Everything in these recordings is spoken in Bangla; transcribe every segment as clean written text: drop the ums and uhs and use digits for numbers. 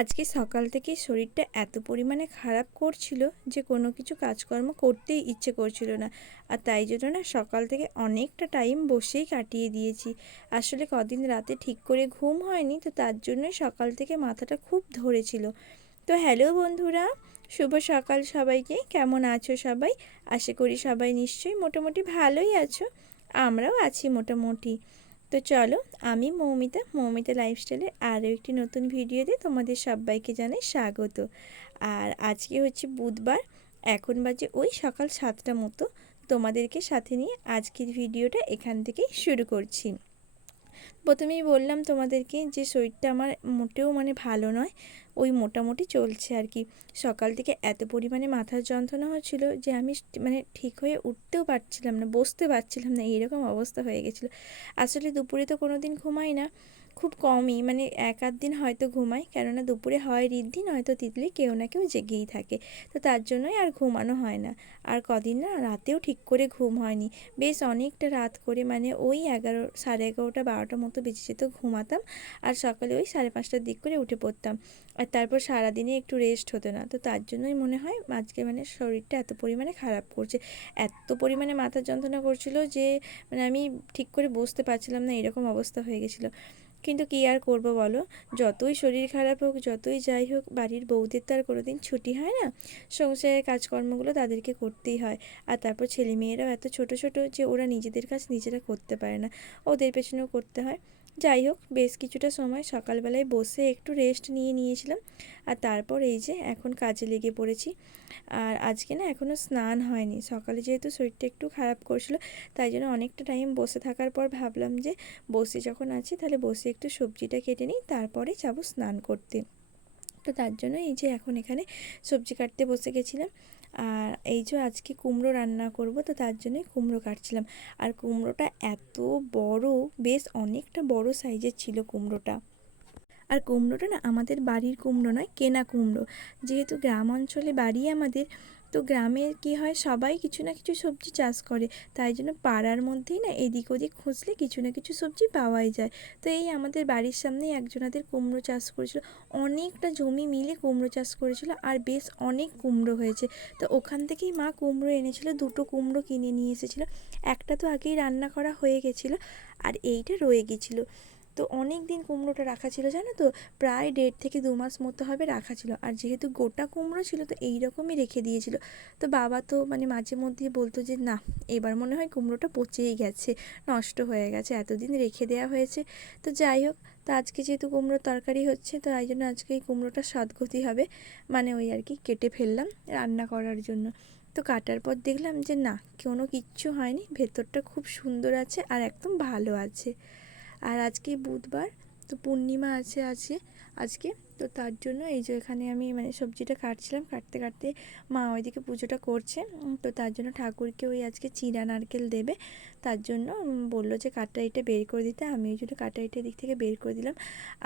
আজকে সকাল থেকেই শরীরটা এত পরিমাণে খারাপ করছিল যে কোনো কিছু কাজকর্ম করতেই ইচ্ছে করছিল না। আর তাই জন্য না সকাল থেকে অনেকটা টাইম বসেই কাটিয়ে দিয়েছি। আসলে কদিন রাতে ঠিক করে ঘুম হয়নি, তো তার জন্যই সকাল থেকে মাথাটা খুব ধরেছিল। তো হ্যালো বন্ধুরা, শুভ সকাল সবাইকে। কেমন আছো সবাই? আশা করি সবাই নিশ্চয়ই মোটামুটি ভালোই আছো। আমরাও আছি মোটামুটি। তো চলো, আমি মৌমিতা লাইফস্টাইলের আরও একটি নতুন ভিডিওতে তোমাদের সবাইকে জানাই স্বাগত। আর আজকে হচ্ছে বুধবার, এখন বাজে ওই সকাল 7টা মতো। তোমাদেরকে সাথে নিয়ে আজকের ভিডিওটা এখান থেকেই শুরু করছি। প্রথমেই বললাম তোমাদেরকে যে শরীরটা আমার মোটেও ভালো নয়, ওই মোটামুটি চলছে আর কি। সকাল থেকে এত পরিমাণে মাথার যন্ত্রণা হচ্ছিল যে আমি ঠিক হয়ে উঠতেও পারছিলাম না, বসতে পারছিলাম না, এইরকম অবস্থা হয়ে গেছিলো। আসলে দুপুরে তো কোনো দিন ঘুমাই না, খুব কমই, এক আধ দিন হয়তো ঘুমাই, কেননা দুপুরে হয় ঋদ্ধি নয়তো তিতলি, কেউ না কেউ জেগেই থাকে। তো তার জন্যই আর ঘুমানো হয় না। আর কদিন না রাতেও ঠিক করে ঘুম হয়নি, বেশ অনেকটা রাত করে ওই 11, সাড়ে 11টা 12টার মতো বেজে যেত ঘুমাতাম। আর সকালে ওই 5:30টার দিক করে উঠে পড়তাম। আর তারপর সারাদিনে একটু রেস্ট হতো না, তো তার জন্যই মনে হয় আজকে শরীরটা এত পরিমাণে খারাপ করছে। এত পরিমাণে মাথার যন্ত্রণা করছিল যে আমি ঠিক করে বসতে পারছিলাম না, এরকম অবস্থা হয়ে গেছিলো। কিন্তু কী আর করবো বলো, যতই শরীর খারাপ হোক, যতই যাই হোক, বাড়ির বউদের তো আর কোনো দিন ছুটি হয় না। সংসারের কাজকর্মগুলো তাদেরকে করতেই হয়। আর তারপর ছেলেমেয়েরাও এত ছোট ছোট যে ওরা নিজেদের কাজ নিজেরা করতে পারে না, ওদের পেছনেও করতে হয়। যাই হোক, বেশ কিছুটা সময় সকালবেলায় বসে একটু রেস্ট নিয়েছিলাম। আর তারপর এই যে এখন কাজে লেগে পড়েছি। আর আজকে না এখনও স্নান হয়নি, সকালে যেহেতু শরীরটা একটু খারাপ করছিল, তাই জন্য অনেকটা টাইম বসে থাকার পর ভাবলাম যে বসে যখন আছি তাহলে বসে একটু সবজিটা কেটে নিই, তারপরে যাবো স্নান করতে। তো তার জন্য এই যে এখন এখানে সবজি কাটতে বসে গেছিলাম। আর এই যে আজকে কুমড়ো রান্না করব, তো তার জন্যই কুমড়ো কাটছিলাম। আর কুমড়োটা এত বড়, বেশ অনেকটা বড় সাইজের ছিল কুমড়োটা। আর কুমড়োটা না আমাদের বাড়ির কুমড়ো নয়, কেনা কুমড়ো। যেহেতু গ্রাম অঞ্চলে বাড়ি আমাদের, তো গ্রামে কি হয়, সবাই কিছু না কিছু সবজি চাষ করে। তাই জন্য পাড়ার মধ্যেই না এদিক ওদিক খুঁজলে কিছু না কিছু সবজি পাওয়াই যায়। তো এই আমাদের বাড়ির সামনেই একজনাদের কুমড়ো চাষ করেছিল, অনেকটা জমি মিলে কুমড়ো চাষ করেছিল, আর বেশ অনেক কুমড়ো হয়েছে। তো ওখান থেকেই মা কুমড়ো এনেছিল, 2টো কুমড়ো কিনে নিয়ে এসেছিলো। একটা তো আগেই রান্না করা হয়ে গেছিলো, আর এইটা রয়ে গেছিলো। তো অনেক দিন কুমড়োটা রাখা ছিল, জানো তো, প্রায় 1.5 থেকে 2 মাস মতো হবে রাখা ছিল। আর যেহেতু গোটা কুমড়ো ছিল, তো এই রকমই রেখে দিয়েছিল। তো বাবা তো মাঝে মধ্যেই বলতো যে না, এবার মনে হয় কুমড়োটা পচেই গেছে, নষ্ট হয়ে গেছে, এতদিন রেখে দেওয়া হয়েছে। তো যাই হোক, তো আজকে যেহেতু কুমড়োর তরকারি হচ্ছে, তো তাই জন্য আজকে এই কুমড়োটা স্বাদগতি হবে, ওই আর কি কেটে ফেললাম রান্না করার জন্য। তো কাটার পর দেখলাম যে না, কোনো কিচ্ছু হয়নি, ভেতরটা খুব সুন্দর আছে আর একদম ভালো আছে। আর আজকে বুধবার, তো পূর্ণিমা আছে আজকে। তো তার জন্য এই যে এখানে আমি সবজিটা কাটছিলাম, কাটতে কাটতে মা ওইদিকে পুজোটা করছে। তো তার জন্য ঠাকুরকে ওই আজকে চিঁড়া নারকেল দেবে, তার জন্য বললো যে কাটারিটা বের করে দিতে। আমি ওই জন্য কাটারিটা দিক থেকে বের করে দিলাম।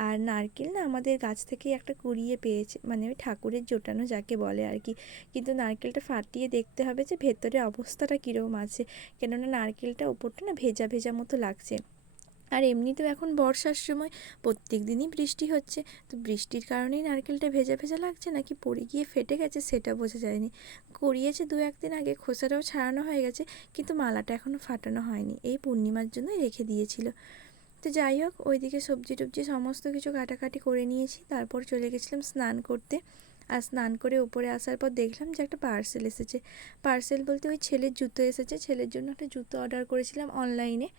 আর নারকেল না আমাদের গাছ থেকেই একটা কুড়িয়ে পেয়েছে, ওই ঠাকুরের জোটানো যাকে বলে আর কি। কিন্তু নারকেলটা ফাটিয়ে দেখতে হবে যে ভেতরে অবস্থাটা কীরকম আছে, কেননা নারকেলটা ওপরটা না ভেজা ভেজা মতো লাগছে। আর এমনিতেও এখন বর্ষার সময়, প্রত্যেক দিনই বৃষ্টি হচ্ছে, তো বৃষ্টির কারণেই নারকেলটা ভেজা ভেজা লাগছে নাকি পড়ে গিয়ে ফেটে গেছে সেটা বোঝা যায়নি। কুড়িয়েছে 2-1 দিন আগে, খোসাটাও ছাড়ানো হয়ে গেছে, কিন্তু মালাটা এখনও ফাটানো হয়নি, এই পূর্ণিমার জন্যই রেখে দিয়েছিল। তো যাই হোক, ওইদিকে সবজি টবজি সমস্ত কিছু কাটাকাটি করে নিয়েছি, তারপর চলে গেছিলাম স্নান করতে। আর স্নান করে উপরে আসার পর দেখলাম যে একটা পার্সেল এসেছে। পার্সেল বলতে ওই ছেলের জুতো এসেছে, ছেলের জন্য একটা জুতো অর্ডার করেছিলাম অনলাইনে।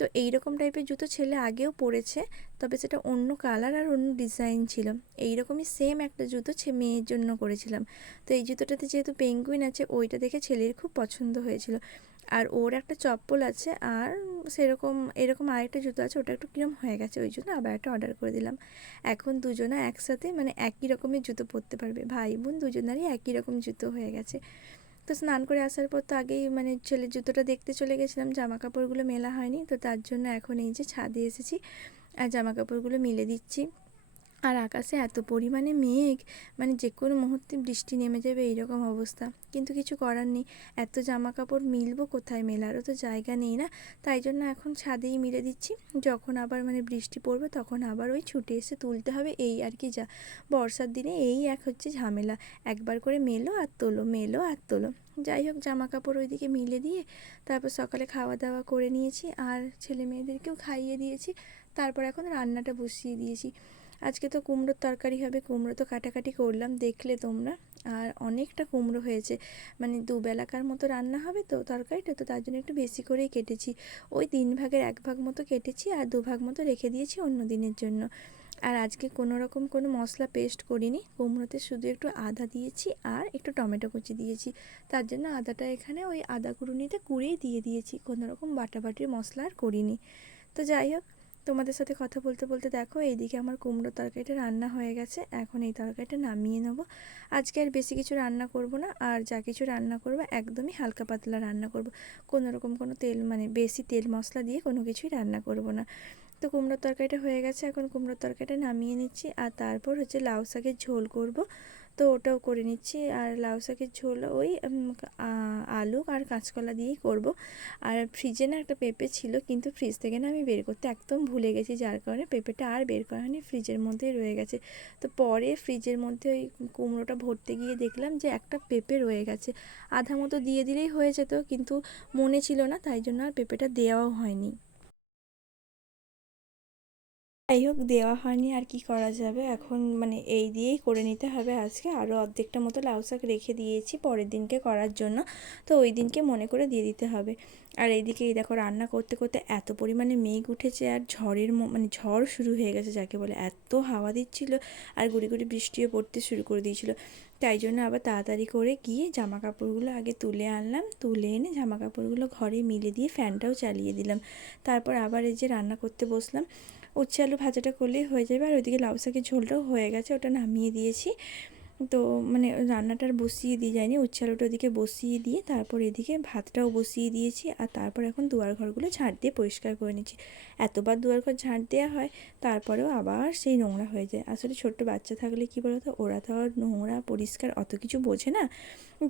তো এই রকম টাইপের জুতো ছেলে আগেও পরেছে, তবে সেটা অন্য কালার আর অন্য ডিজাইন ছিল। এই রকমই সেম একটা জুতো মেয়ের জন্য করেছিলাম। তো এই জুতোটাতে যেহেতু পেঙ্গুইন আছে, ওইটা দেখে ছেলের খুব পছন্দ হয়েছিল। আর ওর একটা চপ্পল আছে, আর সেরকম এরকম আরেকটা জুতো আছে, ওটা একটু কীরকম হয়ে গেছে, ওই জন্য আবার একটা অর্ডার করে দিলাম। এখন দুজনা একসাথে একই রকমের জুতো পরতে পারবে, ভাই বোন দুজনারই একই রকম জুতো হয়ে গেছে। তো স্নান করে আসার পর তো আগেই ছেলের জুতোটা দেখতে চলে গেছিলাম, জামা কাপড়গুলো মেলা হয়নি, তো তার জন্য এখন এই যে ছাদে এসেছি আর জামা কাপড়গুলো মেলে দিচ্ছি। আর আকাশে এত পরিমাণে মেঘ, মানে যে কোনো মুহূর্তে বৃষ্টি নেমে যাবে এইরকম অবস্থা। কিন্তু কিছু করার নেই, এত জামা কাপড় মিলবো কোথায়, মেলারও তো জায়গা নেই না। তাই জন্য এখন ছাদেই মিলে দিচ্ছি, যখন আবার মানে বৃষ্টি পড়বে তখন আবার ওই ছুটে এসে তুলতে হবে, এই আর কি। যা বর্ষার দিনে এই এক হচ্ছে ঝামেলা, একবার করে মেলো আর তোলো, মেলো আর তোলো। যাই হোক, জামা কাপড় ওইদিকে মিলে দিয়ে তারপর সকালে খাওয়া দাওয়া করে নিয়েছি আর ছেলে মেয়েদেরকেও খাইয়ে দিয়েছি। তারপর এখন রান্নাটা বসিয়ে দিয়েছি। আজকে তো কুমড়োর তরকারি হবে, কুমড়ো তো কাটাকাটি করলাম দেখলে তোমরা। আর অনেকটা কুমড়ো হয়েছে, মানে দুবেলাকার মতো রান্না হবে তো তরকারিটা, তো তার জন্য একটু বেশি করেই কেটেছি। ওই 3 ভাগের 1 ভাগ মতো কেটেছি আর 2 ভাগ মতো রেখে দিয়েছি অন্য দিনের জন্য। আর আজকে কোনো রকম কোনো মশলা পেস্ট করিনি, কুমড়োতে শুধু একটু আদা দিয়েছি আর একটু টমেটো কুচি দিয়েছি। তার জন্য আদাটা এখানে ওই আদা কুড়ুনিতে কুড়িয়েই দিয়ে দিয়েছি, কোনো রকম বাটাবাটির মশলা আর করিনি। তো যাই হোক, তোমাদের সাথে কথা বলতে বলতে দেখো এইদিকে আমার কুমড়ো তরকারিটা রান্না হয়ে গেছে। এখন এই তরকারিটা নামিয়ে নেব। আজকে আর বেশি কিছু রান্না করব না, আর যা কিছু রান্না করব একদমই হালকা পাতলা রান্না করব। কোনো রকম কোনো তেল, মানে বেশি তেল মশলা দিয়ে কোনো কিছুই রান্না করব না। তো কুমড়োর তরকারিটা হয়ে গেছে, এখন কুমড়োর তরকারিটা নামিয়ে নিচ্ছি। আর তারপর হচ্ছে লাউ শাকের ঝোল করব, তো ওটাও করে নিচ্ছি। আর লাউ শাকের ঝোল ওই আলু আর কাঁচকলা দিয়েই করব। আর ফ্রিজে না একটা পেঁপে ছিল, কিন্তু ফ্রিজ থেকে না আমি বের করতে একদম ভুলে গেছি, যার কারণে পেঁপেটা আর বের করা হয়নি, ফ্রিজের মধ্যেই রয়ে গেছে। তো পরে ফ্রিজের মধ্যে ওই কুমড়োটা ভরতে গিয়ে দেখলাম যে একটা পেঁপে রয়ে গেছে। আধা মতো দিয়ে দিলেই হয়ে যেত, কিন্তু মনে ছিল না, তাই জন্য আর পেঁপেটা দেওয়াও হয়নি। যাই হোক, দেওয়া হয়নি, আর কি করা যাবে এখন, মানে এই দিয়েই করে নিতে হবে আজকে। আরও অর্ধেকটা মতো লাউ শাক রেখে দিয়েছি পরের দিনকে করার জন্য, তো ওই দিনকে মনে করে দিয়ে দিতে হবে। আর এইদিকে এই দেখো, রান্না করতে করতে এত পরিমাণে মেঘ উঠেছে আর ঝড়ের মানে ঝড় শুরু হয়ে গেছে যাকে বলে, এত হাওয়া দিচ্ছিল আর গুড়ি গুড়ি বৃষ্টিও পড়তে শুরু করে দিয়েছিল। তাই জন্য আবার তাড়াতাড়ি করে গিয়ে জামা কাপড়গুলো আগে তুলে আনলাম, তুলে এনে জামা কাপড়গুলো ঘরে মিলে দিয়ে ফ্যানটাও চালিয়ে দিলাম। তারপর আবার এই যে রান্না করতে বসলাম। উচ্ছে আলু ভাজাটা করলেই হয়ে যাবে, আর ওইদিকে লাউ শাকের ঝোলটাও হয়ে গেছে, ওটা নামিয়ে দিয়েছি। তো মানে রান্নাটা আর বসিয়ে দিয়ে যায়নি, উচ্ছে আলুটা ওদিকে বসিয়ে দিয়ে তারপর এদিকে ভাতটাও বসিয়ে দিয়েছি। আর তারপর এখন দুয়ার ঘরগুলো ঝাঁট দিয়ে পরিষ্কার করে নিচ্ছি। এতবার দুয়ার ঘর ঝাঁট দেওয়া হয়, তারপরেও আবার সেই নোংরা হয়ে যায়। আসলে ছোট্ট বাচ্চা থাকলে কী বলো তো, ওরা তো আর নোংরা পরিষ্কার অত কিছু বোঝে না,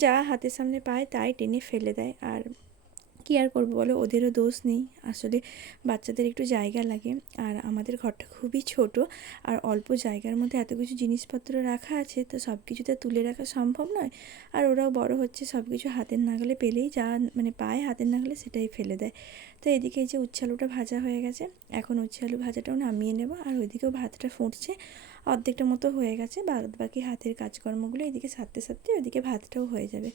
যা হাতের সামনে পায় তাই টেনে ফেলে দেয়। আর কী আর করবো বলো, ওদেরও দোষ নেই। আসলে বাচ্চাদের একটু জায়গা লাগে, আর আমাদের ঘরটা খুবই ছোট, আর অল্প জায়গার মধ্যে এত কিছু জিনিসপত্র রাখা আছে, তো সব কিছু তো তুলে রাখা সম্ভব নয়। আর ওরাও বড় হচ্ছে, সব কিছু হাতের নাগালে পেলেই যা মানে পায় হাতের নাগালে সেটাই ফেলে দেয়। তো এদিকে এই যে উচ্ছে আলুটা ভাজা হয়ে গেছে, এখন উচ্ছে আলু ভাজাটাও নামিয়ে নেব। আর ওইদিকেও ভাতটা ফুটছে, অর্ধেকটা মতো হয়ে গেছে, বাদ বাকি হাতের কাজকর্মগুলো এদিকে সারতে সারতে ওইদিকে ভাতটাও হয়ে যাবে।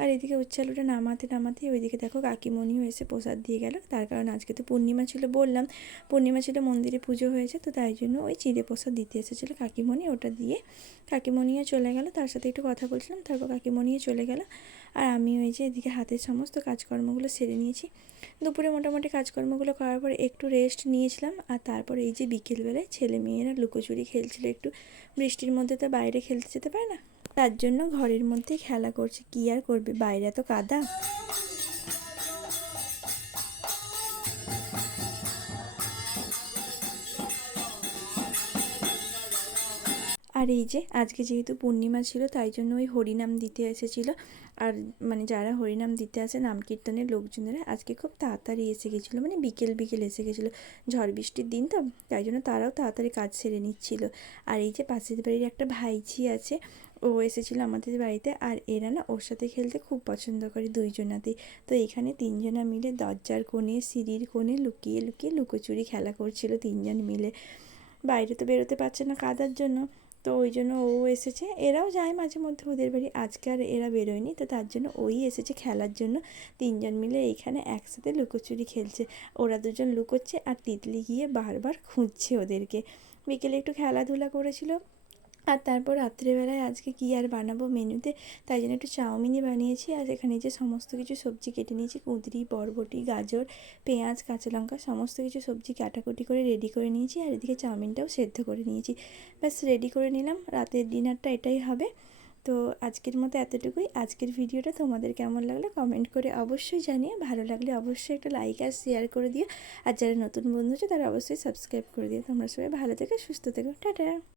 আর এদিকে উচ্ছে আলুটা নামাতে নামাতে ওইদিকে দেখো কাকিমণিও এসে প্রসাদ দিয়ে গেল। তার কারণ আজকে তো পূর্ণিমা ছিল, বললাম পূর্ণিমা ছিল, মন্দিরে পুজো হয়েছে, তো তাই জন্য ওই চিঁড়ে প্রসাদ দিতে এসেছিলো কাকিমণি, ওটা দিয়ে কাকিমণিও চলে গেল। তার সাথে একটু কথা বলছিলাম, তারপর কাকিমণিও চলে গেল। আর আমি ওই যে এদিকে হাতের সমস্ত কাজকর্মগুলো সেরে নিয়েছি। দুপুরে মোটামুটি কাজকর্মগুলো করার পর একটু রেস্ট নিয়েছিলাম। আর তারপর এই যে বিকেলবেলায় ছেলে মেয়েরা লুকোচুরি খেলছিল, একটু বৃষ্টির মধ্যে তো বাইরে খেলতে যেতে পারে না, তার জন্য ঘরের মধ্যেই খেলা করছে। কী আর করবে, বাইরে তো কাদা। আর এই যে আজকে যেহেতু পূর্ণিমা ছিল, তাই জন্য ওই হরিনাম দিতে এসেছিলো। আর মানে যারা হরিনাম দিতে আসে নাম কীর্তনের লোকজনেরা আজকে খুব তাড়াতাড়ি এসে গেছিলো, মানে বিকেল বিকেল এসে গেছিলো, ঝড় বৃষ্টির দিন তো, তাই জন্য তারাও তাড়াতাড়ি কাজ সেরে নিচ্ছিল। আর এই যে পাশের বাড়ির একটা ভাইঝি আছে, ও এসেছিলো আমাদের বাড়িতে, আর এরা না ওর সাথে খেলতে খুব পছন্দ করে দুইজনাতেই। তো এখানে তিনজনা মিলে দরজার কোণে সিঁড়ির কোণে লুকিয়ে লুকিয়ে লুকোচুরি খেলা করছিল তিনজন মিলে। বাইরে তো বেরোতে পারছে না কাদার জন্য, তো ওই জন্য ও এসেছে। এরাও যায় মাঝে মধ্যে ওদের বাড়ি, আজকে আর এরা বেরোয়নি, তো তার জন্য ওই এসেছে খেলার জন্য। তিনজন মিলে এইখানে একসাথে লুকোচুরি খেলছে। ওরা দুজন লুকোচ্ছে আর তিতলি গিয়ে বারবার খুঁজছে ওদেরকে। বিকেলে একটু খেলাধুলা করেছিল। আর তারপর রাত্রেবেলায় আজকে কী আর বানাবো মেনুতে, তাই জন্য একটু চাউমিনই বানিয়েছি। আর এখানে যে সমস্ত কিছু সবজি কেটে নিয়েছি, কুঁদরি, বরবটি, গাজর, পেঁয়াজ, কাঁচা লঙ্কা, সমস্ত কিছু সবজি কাটাকুটি করে রেডি করে নিয়েছি। আর এদিকে চাউমিনটাও সেদ্ধ করে নিয়েছি, ব্যাস রেডি করে নিলাম। রাতের ডিনারটা এটাই হবে। তো আজকের মতো এতটুকুই। আজকের ভিডিওটা তোমাদের কেমন লাগলো কমেন্ট করে অবশ্যই জানিয়ে, ভালো লাগলে অবশ্যই একটা লাইক আর শেয়ার করে দিও। আর যারা নতুন বন্ধু আছে তারা অবশ্যই সাবস্ক্রাইব করে দিও। তোমরা সবাই ভালো থেকো, সুস্থ থেকো, টাটা।